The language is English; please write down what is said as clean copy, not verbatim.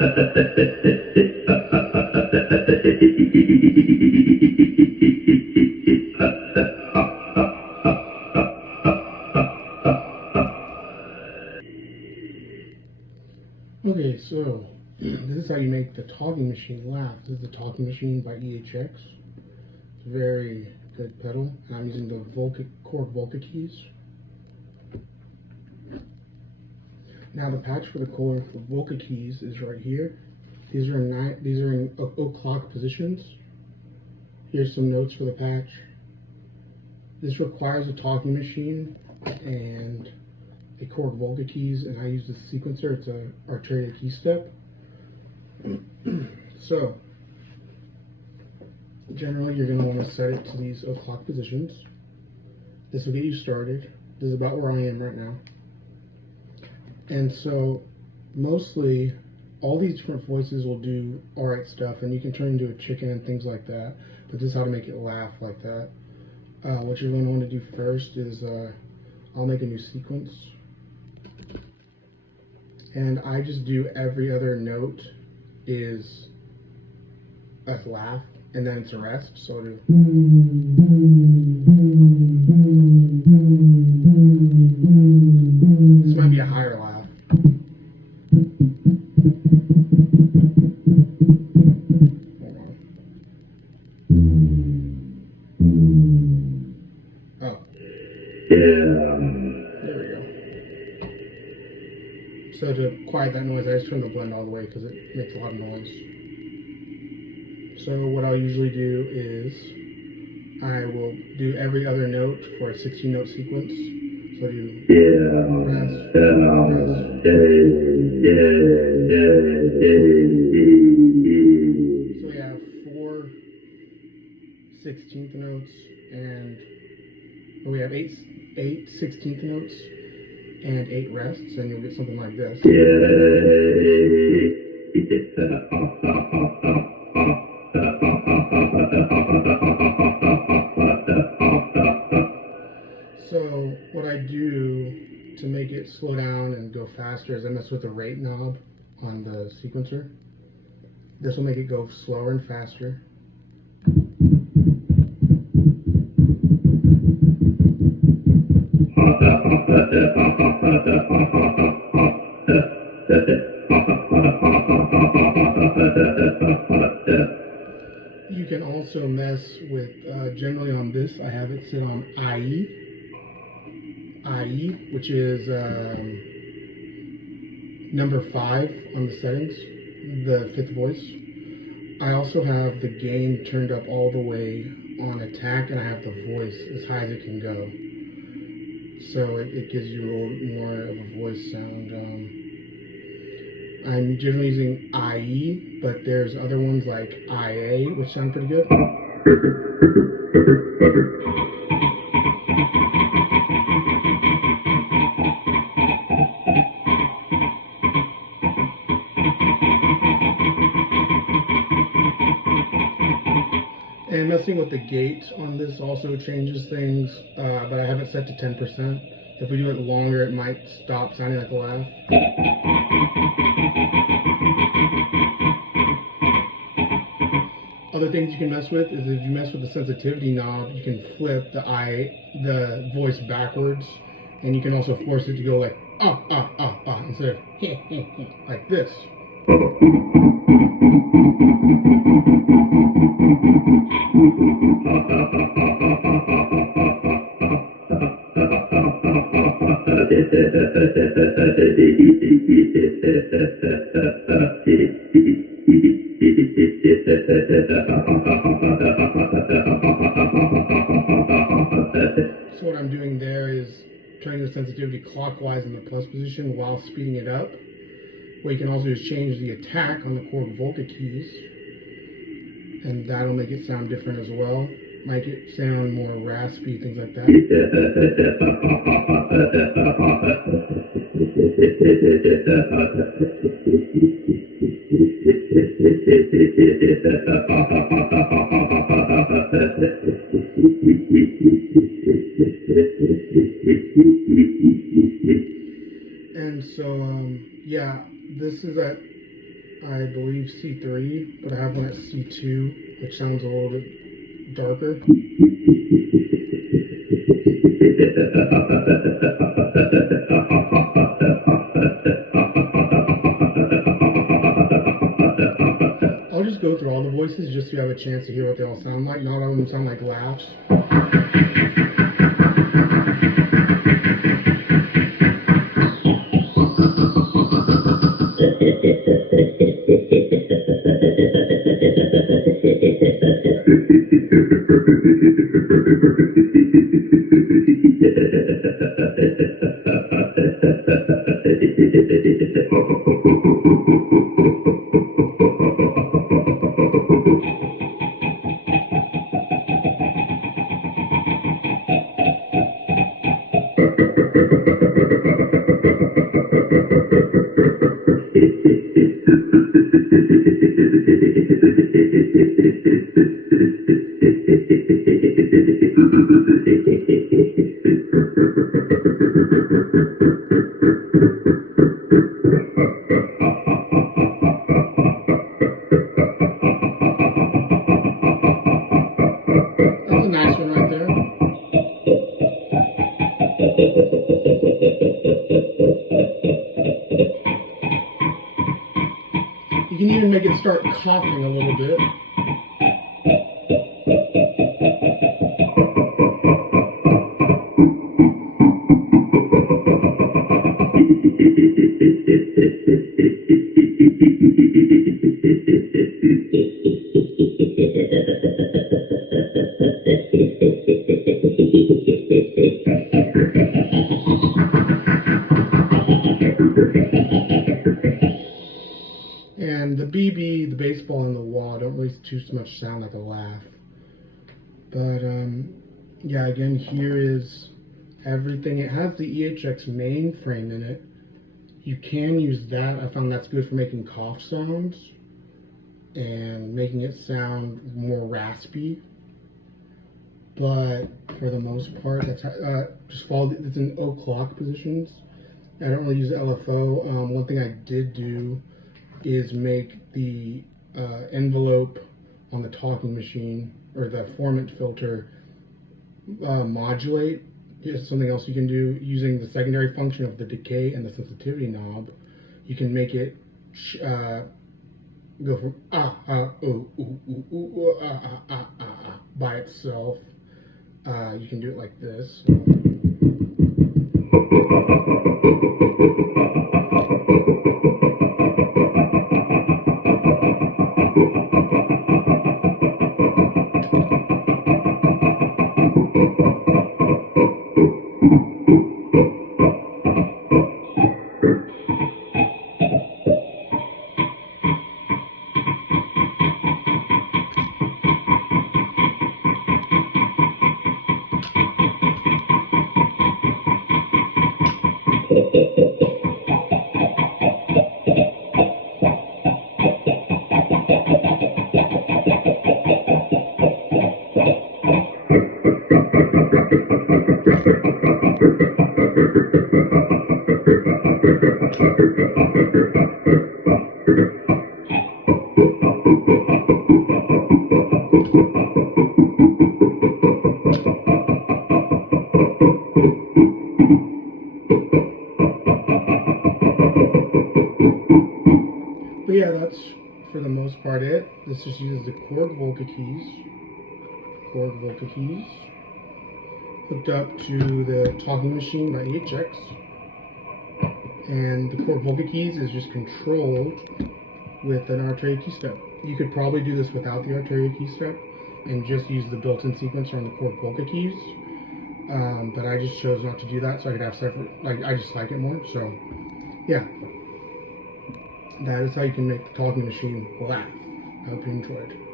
Okay, so this is how you make the Talking Machine laugh. This is the Talking Machine by EHX. It's a very good pedal, and I'm using the Korg Volca Keys. Now the patch for the Korg Volca Keys is right here. These are in o'clock positions. Here's some notes for the patch. This requires a Talking Machine and a Korg Volca Keys, and I use the sequencer. It's a Arteria key step. So generally you're going to want to set it to these o'clock positions. This will get you started. This is about where I am right now. And so mostly all these different voices will do alright stuff, and you can turn into a chicken and things like that, but this is how to make it laugh like that. What you're going to want to do first is I'll make a new sequence, and I just do every other note is a laugh, and then it's a rest. So I'll do this might be a higher laugh. Oh. There we go. So to quiet that noise, I just turn the blend all the way because it makes a lot of noise. So what I'll usually do is I will do every other note for a 16-note sequence. So I do rest, rest. So we have 4 16th notes, and we have 8 16th notes and 8 rests, and you'll get something like this. So what I do to make it slow down and go faster is I mess with the rate knob on the sequencer. This will make it go slower and faster. You can also mess with, generally on this, I have it sit on IE, which is number 5 on the settings, the 5th voice. I also have the gain turned up all the way on attack, and I have the voice as high as it can go. So it gives you a little more of a voice sound. I'm generally using IE, but there's other ones like IA, which sound pretty good. And messing with the gate on this also changes things, but I have it set to 10%. If we do it longer, it might stop sounding like a laugh. Other things you can mess with is if you mess with the sensitivity knob, you can flip the voice backwards, and you can also force it to go like instead of like this. So what I'm doing there is turning the sensitivity clockwise in the plus position while speeding it up. What you can also do is change the attack on the Korg Volca Keys, and that'll make it sound different as well. Make it sound more raspy, things like that. And so, yeah, this is at I believe C3, but I have one at C2, which sounds a little bit darker. I'll just go through all the voices just so you have a chance to hear what they all sound like. Not all of them sound like laughs. That's a nice one right there. You can even make it start coughing a little bit. And the BB, the baseball, and the wah don't really too much sound like a laugh. But yeah, again, here is everything. It has the EHX mainframe in it. You can use that. I found that's good for making cough sounds and making it sound more raspy. But for the most part, that's just follow. It's in o'clock positions. I don't really use LFO. One thing I did do is make the envelope on the talking machine, or the formant filter, modulate. It's something else you can do using the secondary function of the decay and the sensitivity knob. You can make it go from by itself. You can do it like this. But yeah, that's for the most part it. This just uses the Korg Volca Keys. Korg Volca Keys. Hooked up to the Talking Machine by EHX. And the Korg Volca Keys is just controlled with an Arteria key step. You could probably do this without the Arteria key step and just use the built-in sequencer on the Korg Volca Keys. But I just chose not to do that so I could have separate, like, I just like it more. So yeah, that is how you can make the Talking Machine laugh. I hope you enjoyed.